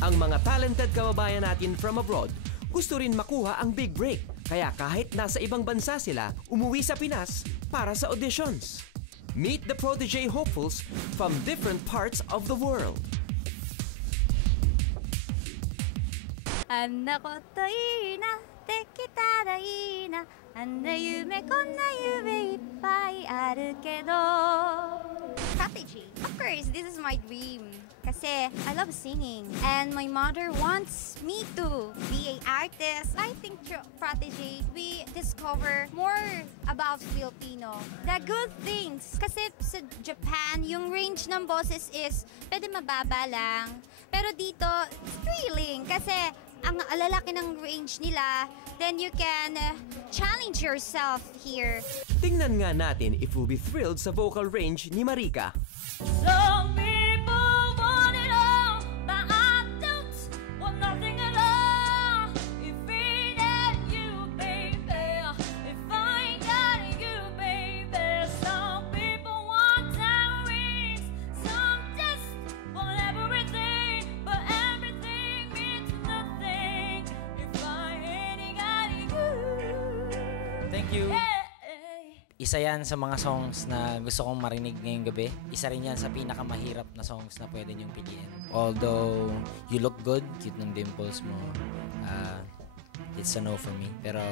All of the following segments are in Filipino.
Ang mga talented kababayan natin from abroad gusto rin makuha ang big break. Kaya kahit nasa ibang bansa sila, umuwi sa Pinas para sa auditions. Meet the protege hopefuls from different parts of the world. あんなこといいな、できたらいいな、あんな夢こんな夢いっぱいあるけど。Prodigy. Of course, this is my dream. Kasi I love singing and my mother wants me to be an artist. I think through Prodigy, we discover more about Filipino. The good things. Kasi sa Japan, yung range ng boses is pwede mababa lang. Pero dito, thrilling. Kasi ang alalaki ng range nila, then you can challenge yourself here. Tingnan nga natin if we'll be thrilled sa vocal range ni Marika. Some people want it all, but I don't want nothing at all. If it ain't you, baby, if I ain't got you, baby. Some people want diamonds, some just want everything, but everything means nothing if I ain't got you. Thank you. Isa yan sa mga songs na gusto kong marinig ngayong gabi. Isa rin yan sa pinakamahirap na songs na pwede niyong piliin. Although, you look good, cute ng dimples mo, it's a no for me. Pero,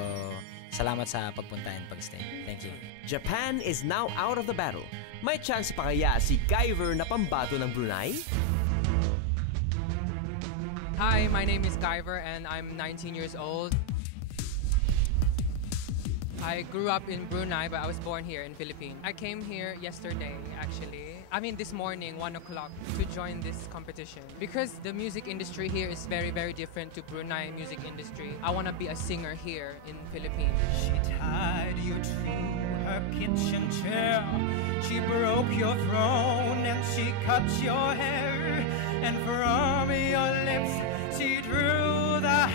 salamat sa pagpunta and pag-stay. Thank you. Japan is now out of the battle. May chance pa kaya si Guyver na pambato ng Brunei? Hi, my name is Guyver and I'm 19 years old. I grew up in Brunei, but I was born here in Philippines. I came here yesterday, actually. I mean, this morning, 1 o'clock, to join this competition. Because the music industry here is very, very different to Brunei music industry. I want to be a singer here in Philippines. She tied you to her kitchen chair. She broke your throne and she cut your hair. And from your lips, she drew the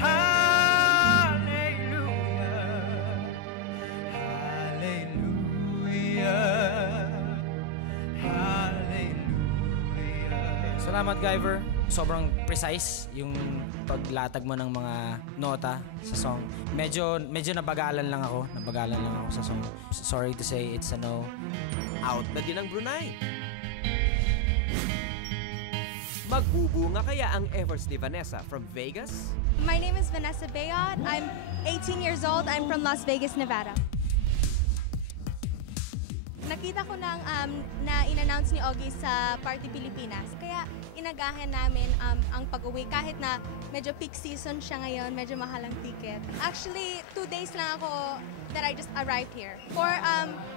Salamat, Guyver. Sobrang precise yung paglatag mo ng mga nota sa song. Medyo nabagalan lang ako sa song. Sorry to say, it's a no. Out na din ang Brunei. Magbubunga kaya ang efforts ni Vanessa from Vegas? My name is Vanessa Bayot. I'm 18 years old. I'm from Las Vegas, Nevada. Nakita ko na in-announce ni Ogie sa Party Pilipinas. Kaya inagahan namin ang pag-uwi. Kahit na medyo peak season siya ngayon, medyo mahal ang ticket. Actually, 2 days lang ako that I just arrived here. For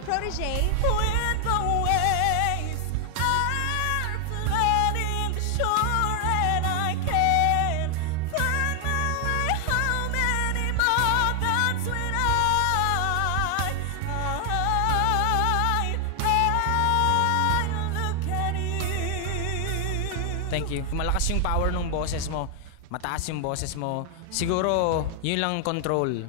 Protege. When the waves are flooding the shore and I can't find my way home anymore, that's when I look at you. Thank you. Malakas yung power ng boses mo. Mataas yung boses mo. Siguro, yun lang control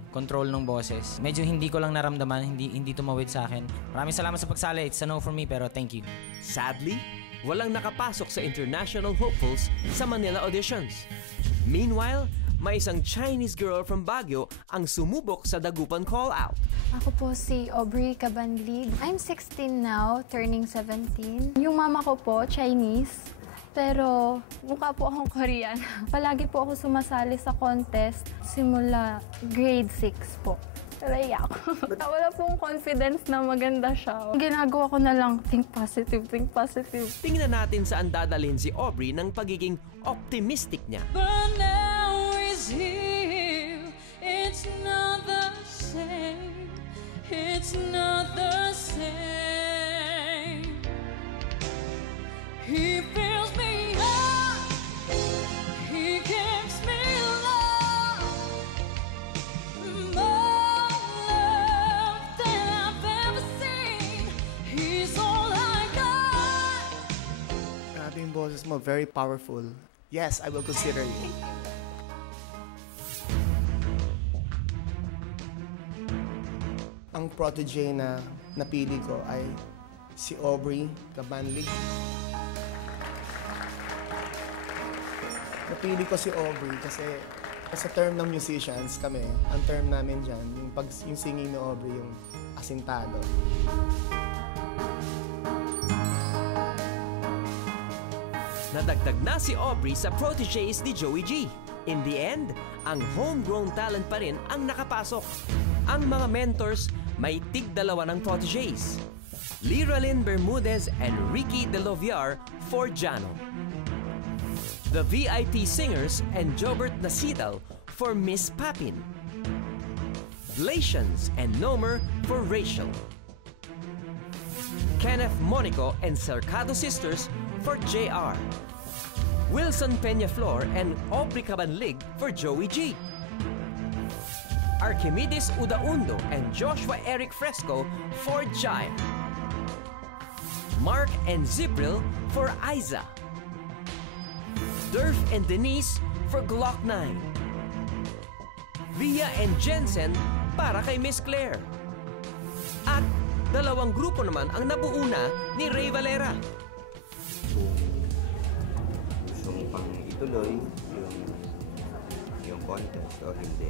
ng boses. Medyo hindi ko lang naramdaman, hindi tumawid sa akin. Maraming salamat sa pagsali. It's a no for me, pero thank you. Sadly, walang nakapasok sa international hopefuls sa Manila auditions. Meanwhile, may isang Chinese girl from Baguio ang sumubok sa Dagupan call-out. Ako po si Aubrey Cabanlig. I'm 16 now, turning 17. Yung mama ko po, Chinese. Pero mukha po akong Korean. Palagi po ako sumasali sa contest simula grade 6 po. Nalaya ako. Wala pong confidence na maganda siya. Ginagawa ko na lang, think positive, think positive. Tingnan natin saan dadalhin si Aubrey ng pagiging optimistic niya. But now he's here. It's not the same. It's not the same. He fills me up. He gives me love. More love than I've ever seen. He's all I got. Grabe yung boses mo, very powerful. Yes, I will consider you. Ang protege na napili ko ay si Aubrey Cabanlig. Napili ko si Aubrey kasi sa term ng musicians kami, ang term namin dyan, yung singing ni Aubrey, yung asintado. Nadagdag na si Aubrey sa protégés ni Joey G. In the end, ang homegrown talent pa rin ang nakapasok. Ang mga mentors may tig-dalawa ng protégés. Liralyn Bermudez and Ricky De Loviar for Jano. The VIP Singers and Jobert Nasidal for Miss Papin. Glacians and Nomer for Rachel. Kenneth Monico and Cercado Sisters for JR. Wilson Peñaflor and Aubrey Cabanlig for Joey G. Archimedes Udaundo and Joshua Eric Fresco for Jaya. Mark and Zibril for Aiza. Durf and Denise for Glock 9. Via and Jensen para kay Miss Claire. At dalawang grupo naman ang nabuo na ni Ray Valera. Gusto mo pang ituloy yung contest o hindi?